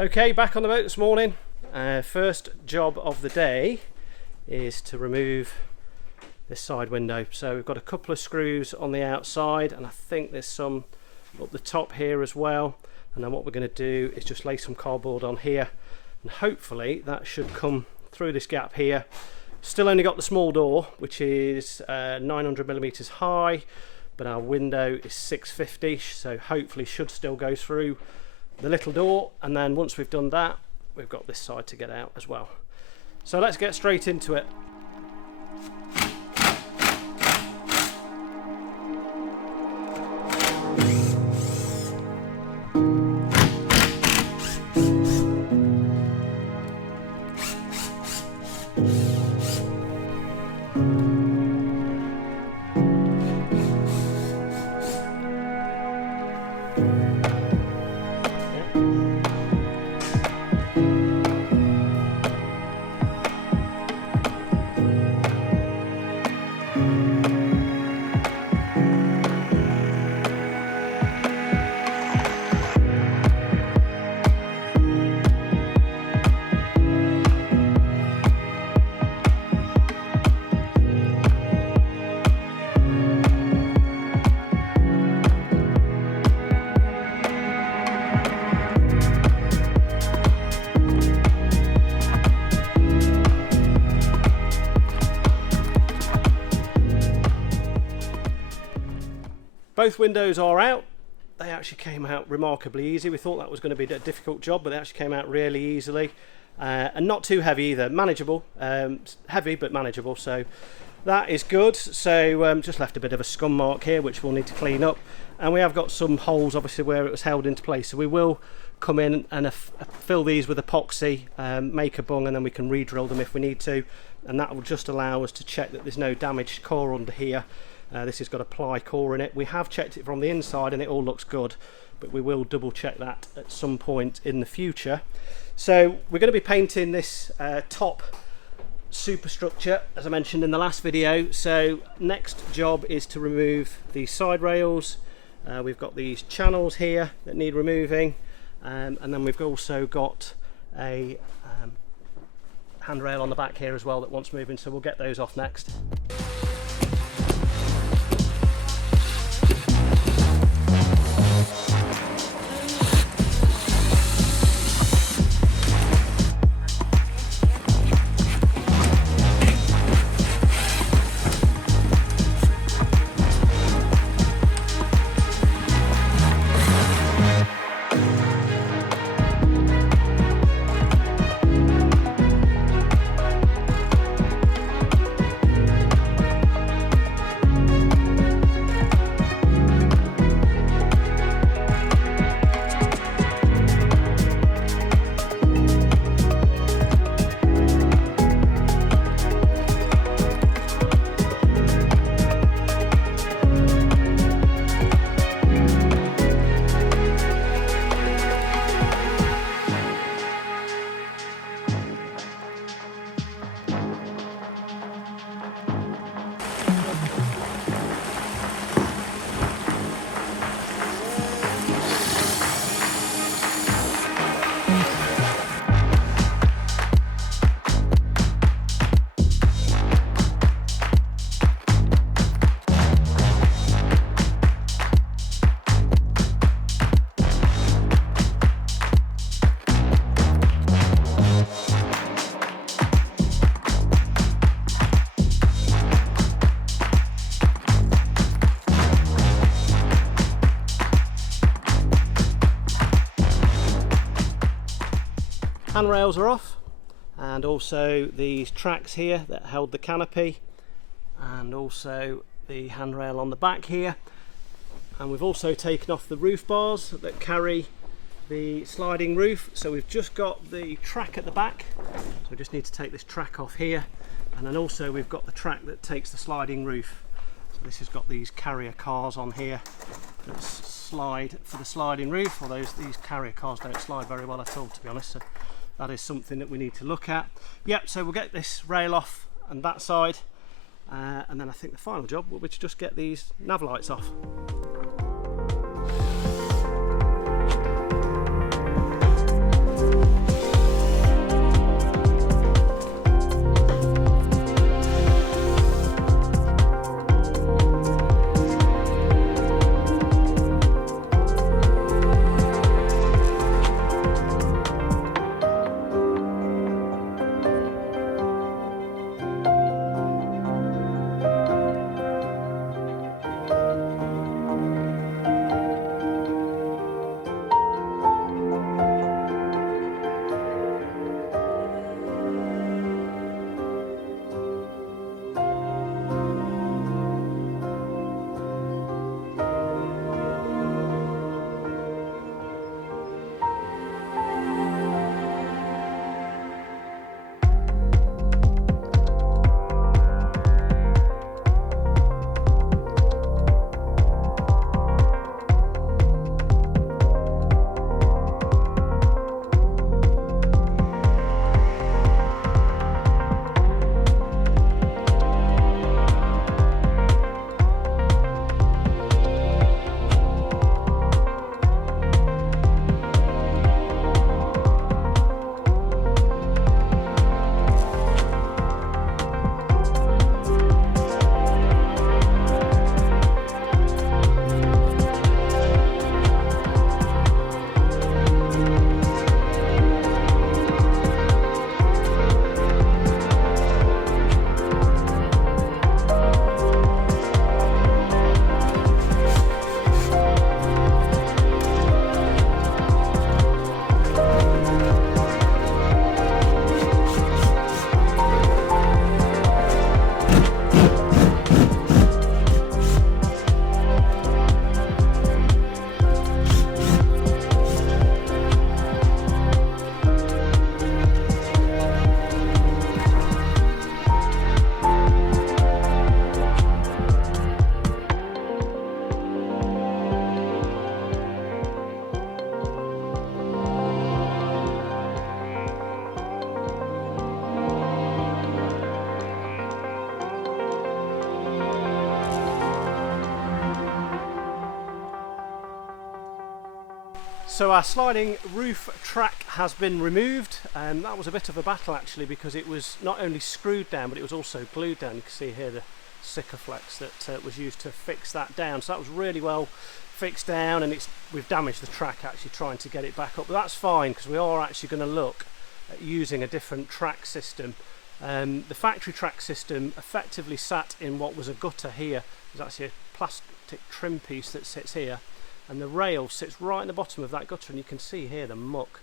Okay, back on the boat this morning. First job of the day is to remove this side window. So we've got a couple of screws on the outside, and I think there's some up the top here as well. And then what we're going to do is just lay some cardboard on here, and hopefully that should come through this gap here. Still only got the small door, which is 900mm high, but our window is 650, so hopefully should still go through the little door. And then once we've done that, we've got this side to get out as well. So let's get straight into it. Both windows are out. They actually came out remarkably easy. We thought that was going to be a difficult job, but they actually came out really easily, and not too heavy either. Manageable, heavy but manageable, so that is good. So just left a bit of a scum mark here, which we'll need to clean up, and we have got some holes obviously where it was held into place, so we will come in and fill these with epoxy, make a bung, and then we can re-drill them if we need to, and that will just allow us to check that there's no damaged core under here. This has got a ply core in it. We have checked it from the inside and it all looks good, but we will double check that at some point in the future. So we're going to be painting this top superstructure, as I mentioned in the last video. So next job is to remove the side rails. We've got these channels here that need removing, and then we've also got a handrail on the back here as well that wants moving, so we'll get those off next. Handrails are off, and also these tracks here that held the canopy, and also the handrail on the back here. And we've also taken off the roof bars that carry the sliding roof, so we've just got the track at the back, so we just need to take this track off here, and then also we've got the track that takes the sliding roof. So this has got these carrier cars on here that slide for the sliding roof, although these carrier cars don't slide very well at all, to be honest, so that is something that we need to look at. Yep, so we'll get this rail off and that side, and then I think the final job will be to just get these nav lights off. So our sliding roof track has been removed, and that was a bit of a battle actually, because it was not only screwed down but it was also glued down. You can see here the Sikaflex that was used to fix that down, so that was really well fixed down, and we've damaged the track actually trying to get it back up, but that's fine because we are actually going to look at using a different track system. The factory track system effectively sat in what was a gutter here. There's actually a plastic trim piece that sits here, and the rail sits right in the bottom of that gutter, and you can see here the muck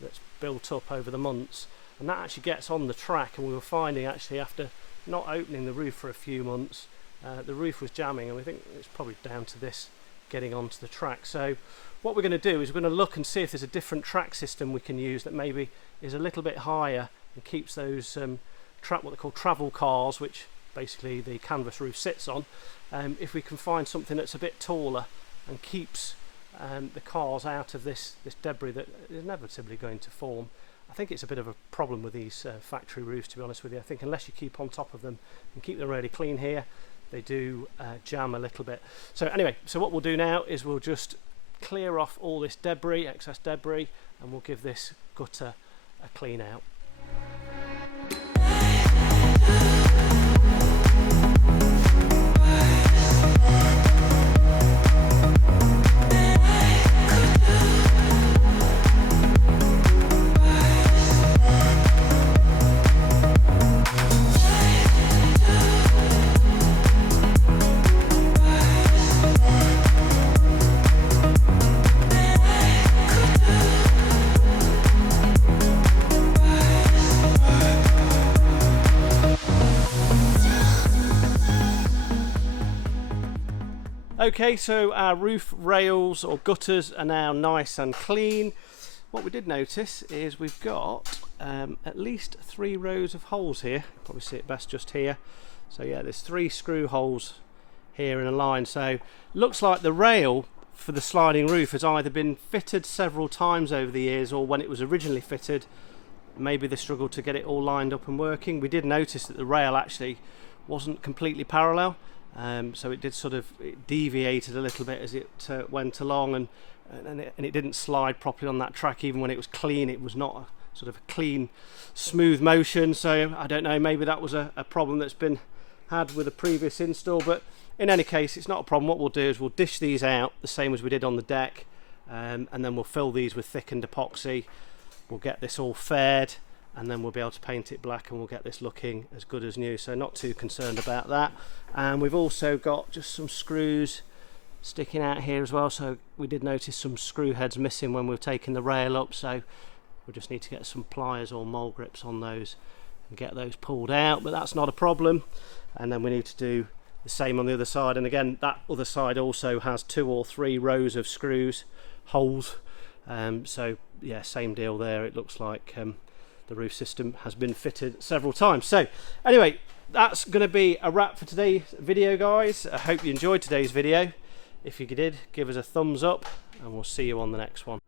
that's built up over the months, and that actually gets on the track. And we were finding actually, after not opening the roof for a few months, the roof was jamming, and we think it's probably down to this getting onto the track. So what we're going to do is we're going to look and see if there's a different track system we can use that maybe is a little bit higher and keeps those what they call travel cars, which basically the canvas roof sits on. If we can find something that's a bit taller and keeps the cars out of this debris that is inevitably going to form. I think it's a bit of a problem with these factory roofs, to be honest with you. I think unless you keep on top of them and keep them really clean here, they do jam a little bit. So anyway, so what we'll do now is we'll just clear off all this debris, excess debris, and we'll give this gutter a clean out. Okay, so our roof rails or gutters are now nice and clean. What we did notice is we've got at least 3 rows of holes here. You probably see it best just here. So yeah, there's 3 screw holes here in a line. So looks like the rail for the sliding roof has either been fitted several times over the years, or when it was originally fitted, maybe they struggled to get it all lined up and working. We did notice that the rail actually wasn't completely parallel. So it did it deviated a little bit as it went along, and it didn't slide properly on that track. Even when it was clean, it was not a clean, smooth motion. So I don't know, maybe that was a problem that's been had with a previous install, but in any case, it's not a problem. What we'll do is we'll dish these out the same as we did on the deck, and then we'll fill these with thickened epoxy. We'll get this all faired, and then we'll be able to paint it black, and we'll get this looking as good as new, so not too concerned about that. And we've also got just some screws sticking out here as well, so we did notice some screw heads missing when we were taking the rail up, so we just need to get some pliers or mole grips on those and get those pulled out, but that's not a problem. And then we need to do the same on the other side, and again that other side also has 2 or 3 rows of screws holes, so yeah, same deal there. It looks like the roof system has been fitted several times. So anyway, that's going to be a wrap for today's video, guys. I hope you enjoyed today's video. If you did, give us a thumbs up, and we'll see you on the next one.